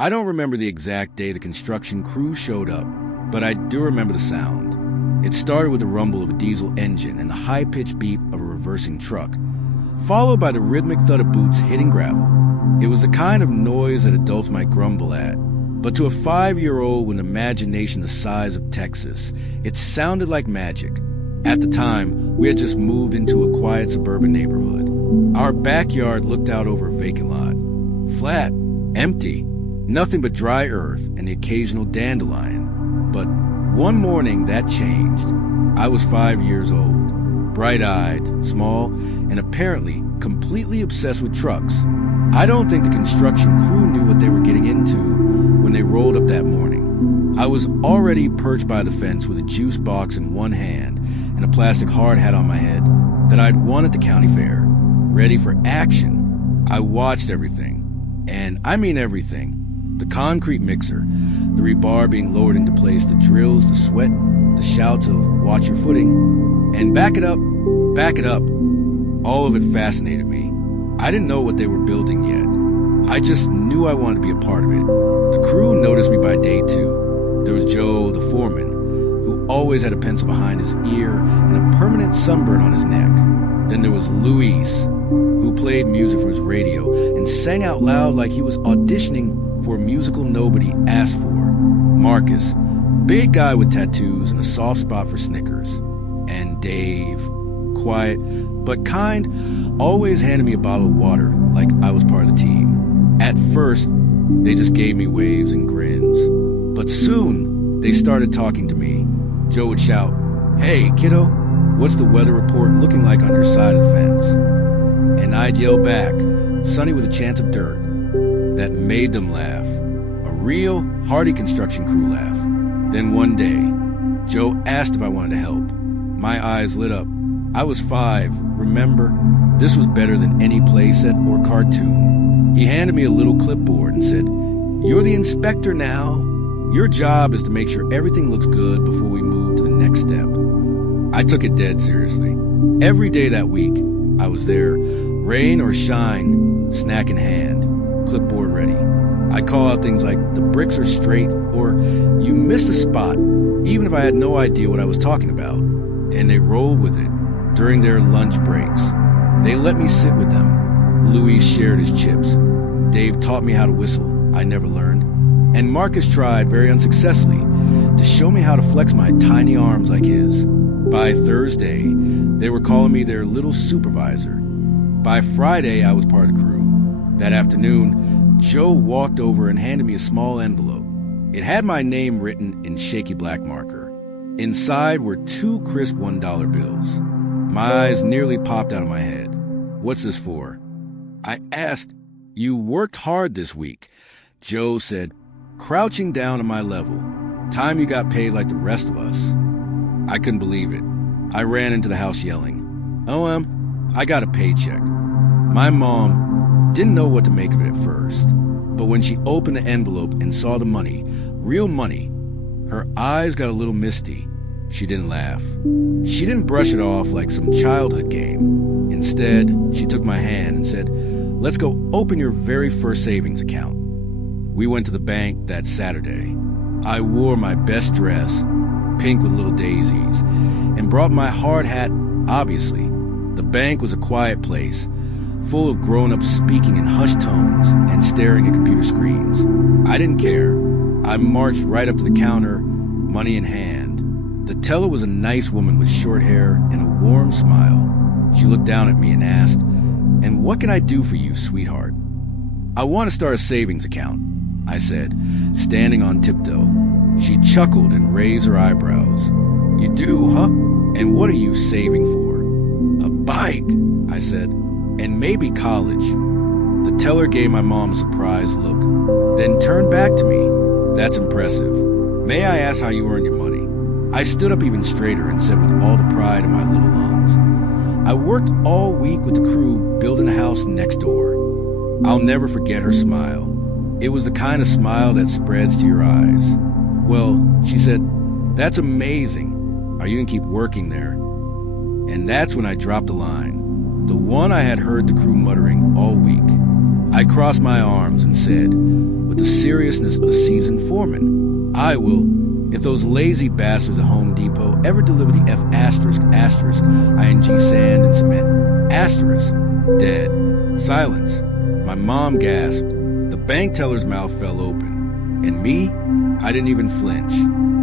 I don't remember the exact day the construction crew showed up, but I do remember the sound. It started with the rumble of a diesel engine and the high-pitched beep of a reversing truck, followed by the rhythmic thud of boots hitting gravel. It was the kind of noise that adults might grumble at, but to a 5-year-old with an imagination the size of Texas, it sounded like magic. At the time, we had just moved into a quiet suburban neighborhood. Our backyard looked out over a vacant lot. Flat, empty, nothing but dry earth and the occasional dandelion. But one morning that changed. I was 5 years old, bright-eyed, small, and apparently completely obsessed with trucks. I don't think the construction crew knew what they were getting into when they rolled up that morning. I was already perched by the fence with a juice box in one hand and a plastic hard hat on my head that I'd won at the county fair, ready for action. I watched everything, and I mean everything. The concrete mixer, the rebar being lowered into place, the drills, the sweat, the shouts of watch your footing, and back it up, back it up. All of it fascinated me. I didn't know what they were building yet. I just knew I wanted to be a part of it. The crew noticed me by day 2. There was Joe, the foreman, who always had a pencil behind his ear and a permanent sunburn on his neck. Then there was Luis, who played music for his radio and sang out loud like he was auditioning for a musical nobody asked for. Marcus, big guy with tattoos and a soft spot for Snickers. And Dave, quiet but kind, always handed me a bottle of water like I was part of the team. At first, they just gave me waves and grins. But soon, they started talking to me. Joe would shout, "Hey, kiddo, what's the weather report looking like on your side of the fence?" And I'd yell back, sunny with a chance of dirt. That made them laugh. A real, hearty construction crew laugh. Then one day, Joe asked if I wanted to help. My eyes lit up. I was 5, remember? This was better than any playset or cartoon. He handed me a little clipboard and said, "You're the inspector now. Your job is to make sure everything looks good before we move to the next step." I took it dead seriously. Every day that week, I was there, rain or shine, snack in hand, clipboard ready. I'd call out things like, "The bricks are straight," or "You missed a spot," even if I had no idea what I was talking about. And they rolled with it. During their lunch breaks, they let me sit with them. Louis shared his chips. Dave taught me how to whistle. I never learned. And Marcus tried, very unsuccessfully, to show me how to flex my tiny arms like his. By Thursday, they were calling me their little supervisor. By Friday, I was part of the crew. That afternoon, Joe walked over and handed me a small envelope. It had my name written in shaky black marker. Inside were 2 crisp $1 bills. My eyes nearly popped out of my head. "What's this for?" I asked. "You worked hard this week," Joe said, crouching down to my level. "Time you got paid like the rest of us." I couldn't believe it. I ran into the house yelling, "OM, I got a paycheck." My mom didn't know what to make of it at first, but when she opened the envelope and saw the money, real money, her eyes got a little misty. She didn't laugh. She didn't brush it off like some childhood game. Instead, she took my hand and said, "Let's go open your very first savings account." We went to the bank that Saturday. I wore my best dress, pink with little daisies, and brought my hard hat, obviously. The bank was a quiet place, full of grown-ups speaking in hushed tones and staring at computer screens. I didn't care. I marched right up to the counter, money in hand. The teller was a nice woman with short hair and a warm smile. She looked down at me and asked, "And what can I do for you, sweetheart?" "I want to start a savings account," I said, standing on tiptoe. She chuckled and raised her eyebrows. "You do, huh? And what are you saving for?" "A bike," I said, "and maybe college." The teller gave my mom a surprised look, then turned back to me. "That's impressive. May I ask how you earn your money?" I stood up even straighter and said with all the pride in my little lungs, "I worked all week with the crew building a house next door." I'll never forget her smile. It was the kind of smile that spreads to your eyes. "Well," she said, "that's amazing. Are you going to keep working there?" And that's when I dropped the line, the one I had heard the crew muttering all week. I crossed my arms and said, with the seriousness of a seasoned foreman. I will, if those lazy bastards at Home Depot ever deliver the F asterisk asterisk ing sand and cement asterisk, dead. Silence. My mom gasped. The bank teller's mouth fell open. And me? I didn't even flinch.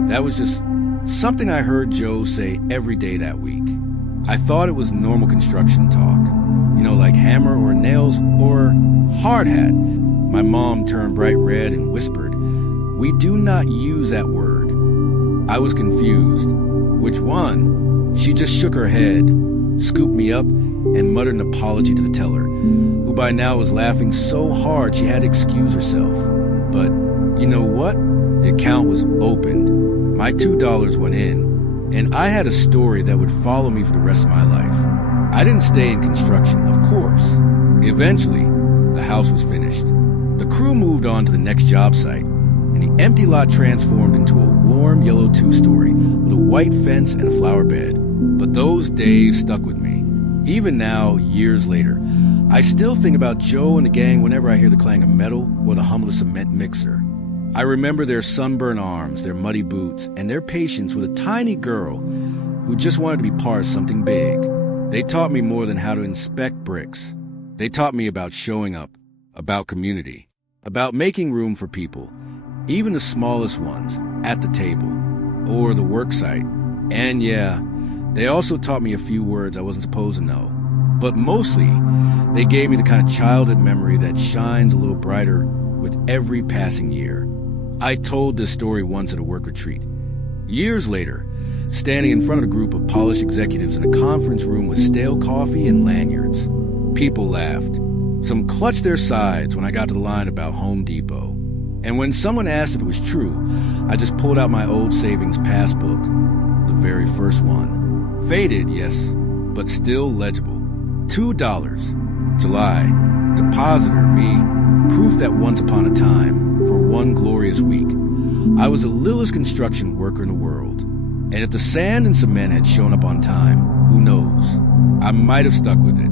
That was just something I heard Joe say every day that week. I thought it was normal construction talk. You know, like hammer or nails or hard hat. My mom turned bright red and whispered, "We do not use that word." I was confused. Which one? She just shook her head, scooped me up, and muttered an apology to the teller, who by now was laughing so hard she had to excuse herself. But you know what? The account was opened. My $2 went in, and I had a story that would follow me for the rest of my life. I didn't stay in construction, of course. Eventually, the house was finished. The crew moved on to the next job site, and the empty lot transformed into a warm yellow two-story with a white fence and a flower bed. But those days stuck with me. Even now, years later, I still think about Joe and the gang whenever I hear the clang of metal or the hum of a cement mixer. I remember their sunburned arms, their muddy boots, and their patience with a tiny girl who just wanted to be part of something big. They taught me more than how to inspect bricks. They taught me about showing up, about community, about making room for people, even the smallest ones, at the table, or the work site. And yeah, they also taught me a few words I wasn't supposed to know. But mostly, they gave me the kind of childhood memory that shines a little brighter with every passing year. I told this story once at a work retreat. Years later, standing in front of a group of polished executives in a conference room with stale coffee and lanyards. People laughed. Some clutched their sides when I got to the line about Home Depot. And when someone asked if it was true, I just pulled out my old savings passbook, the very first one. Faded, yes, but still legible. $2. July. Depositor, me. Proof that once upon a time, for one glorious week, I was the littlest construction worker in the world. And if the sand and cement had shown up on time, who knows? I might have stuck with it.